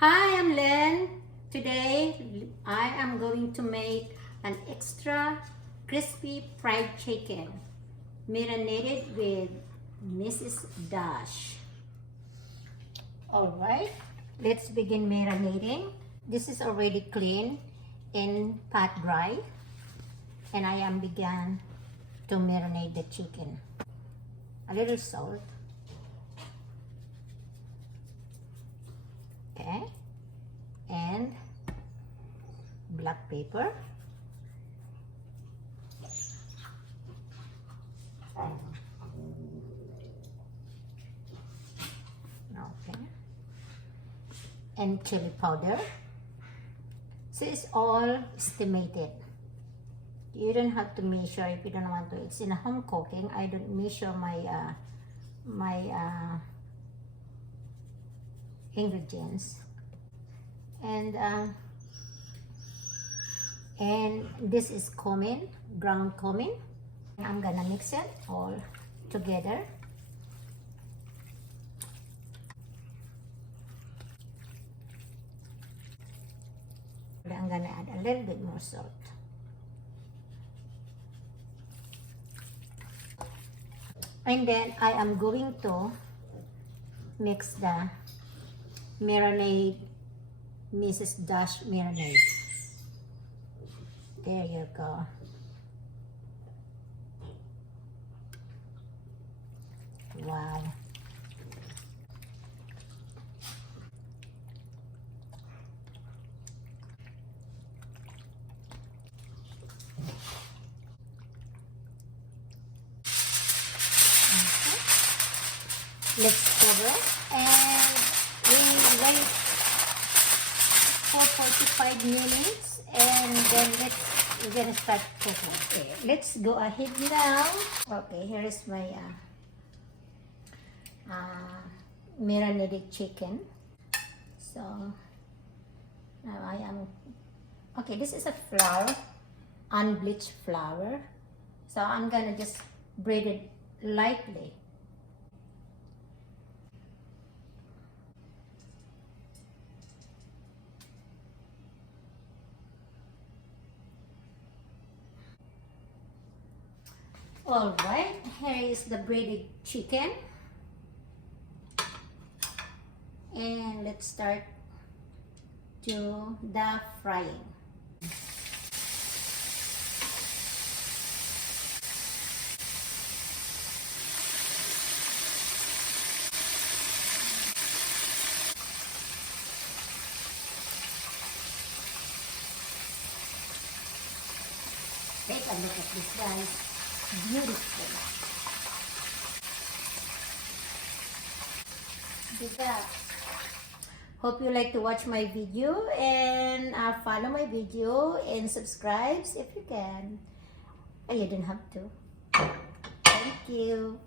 Hi, I'm Len. Today I am going to make an extra crispy fried chicken marinated with Mrs. Dash. Alright, let's begin marinating. This is already clean and pat dry, and I am began to marinate the chicken. A little salt. Okay, and black pepper, okay, and chili powder. So it's all estimated. You don't have to measure if you don't want to. It's in a home cooking. I don't measure my ingredients, and this is cumin, ground cumin. I'm gonna mix it all together. I'm gonna add a little bit more salt. And then I am going to mix the marinade, Mrs. Dash marinade. There you go. Wow. Let's cover and we wait for 45 minutes, and then we're gonna start cooking. Okay, let's go ahead now. Okay, here is my marinated chicken. So now I am okay. This is a flour, unbleached flour. So I'm gonna just braid it lightly. Alright, here is the braided chicken. And let's start to the frying. Take a look at this, guys. Beautiful. Diba? Hope you like to watch my video, and follow my video and subscribe if you can. You don't have to. Thank you.